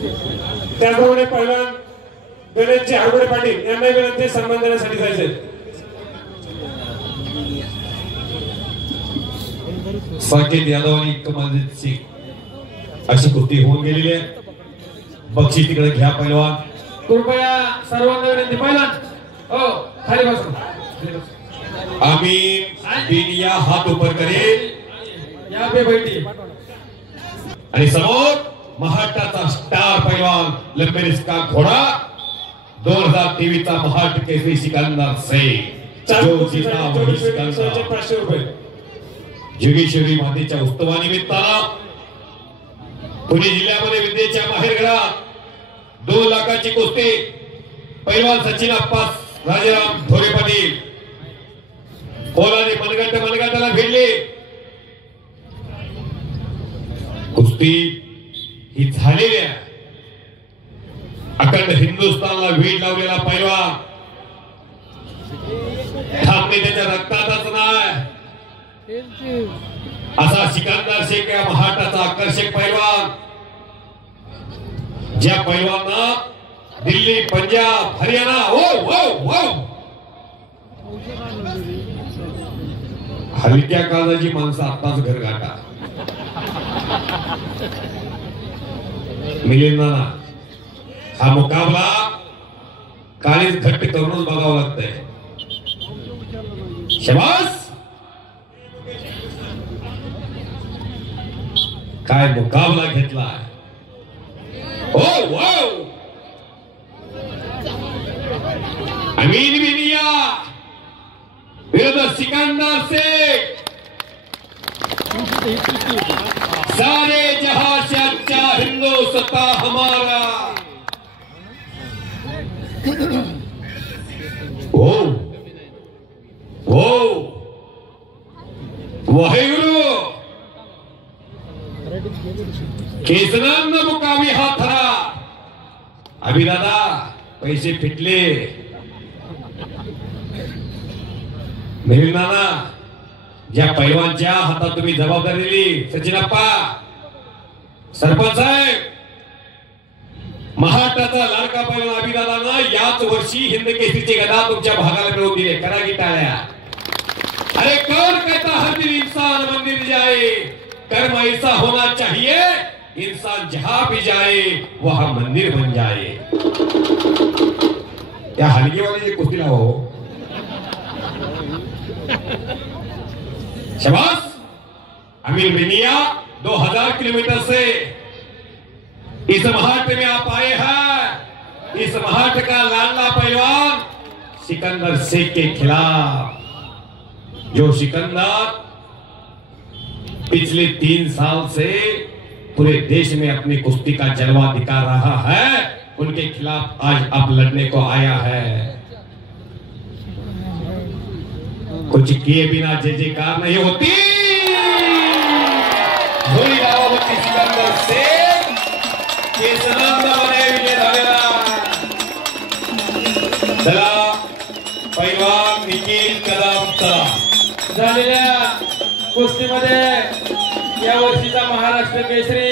त्याचप्रमाणे पहिलवान गणेशजी हरगोडे पाटील यांना विनंती सन्मान देण्यासाठी जायचे। साकेत यादव आणि कमलजीत सिंग अशी कुस्ती होऊन गेलेली आहे। बक्षीस तिकडे घ्या पहिलवान। कृपया सर्वांना विनंती पहिलवान हो खाली बसू। आमीन बिनिया हात ऊपर करेल यहाँ पे बैठी आणि समोर महाराष्ट्राचा स्टार पैलवान लंबे रिस्का घोडा 2023 चा महाराष्ट्र केसरी सिकंदर शेख जो जीता वही सिकंदर 500 रुपये। जोगेश्वरी मातेच्या उत्सवानिमित्तानं पुणे जिल्ह्यामध्ये विद्येच्या माहेरघरात 2 लाखाची कुस्ती पैलवान सचिन अप्पा राजाराम थोरे पाटील कोलाने मनगटाला भिडले। कुस्ती ही झालेली आहे। अखंड हिंदुस्थानला वीड लावलेला पैलवान ठाकरे त्याच्या रक्तातच नाही असा सिकंदर शेख या महाराष्ट्राचा आकर्षक पैलवान ज्या पैलवानना दिल्ली पंजाब हरियाणा हलक्या काळजाची माणसं आताच घर गाठा मिलिंद नाना हा मुकाबला काळीच घट्ट करूनच बघावं लागतंय। शाबास काय मुकाबला घेतलाय। ओ वाव अमीन बिनिया विरुद्ध सिकंदर शेख सारे जहां से अच्छा हिंदुस्तान हमारा। ओ वाहेगुरु केसनांना मुकावी हा थरा। अभि दादा पैसे फिटले मिळेल नाना ज्या पैलवानच्या हातात तुम्ही जबाबदारी दिली सचिनप्पा सरपंच साहेब महाराष्ट्राचा लाडका पैलवान अभिदादांना याच वर्षी हिंद केसरीची गदा तुमच्या भागाला मिळवून दिले। करा की टाळ्या। अरे कौन कहता हर दिल इंसान मंदिर जाए कर्म ऐसा होना चाहिए इंसान जहां भी जाए वहां मंदिर बन जाए। त्या हलगीवाली कुस्ती लावो शाबाश। अमीर बिनिया 2000 किलोमीटर से इस महाराष्ट्र में आप आए हैं। इस महाराष्ट्र का लाडला पैलवान सिकंदर शेख के खिलाफ जो सिकंदर पिछले 3 साल से पूरे देश में अपनी कुश्ती का जलवा दिखा रहा है उनके खिलाफ आज आप लड़ने को आया है। कुछ किए बिना जय जयकार नहीं होती। सिकंदर शेख विजय झालेला। चला पैलवान निखिल कदम चला झालेल्या कुस्तीमध्ये या वर्षीचा महाराष्ट्र केसरी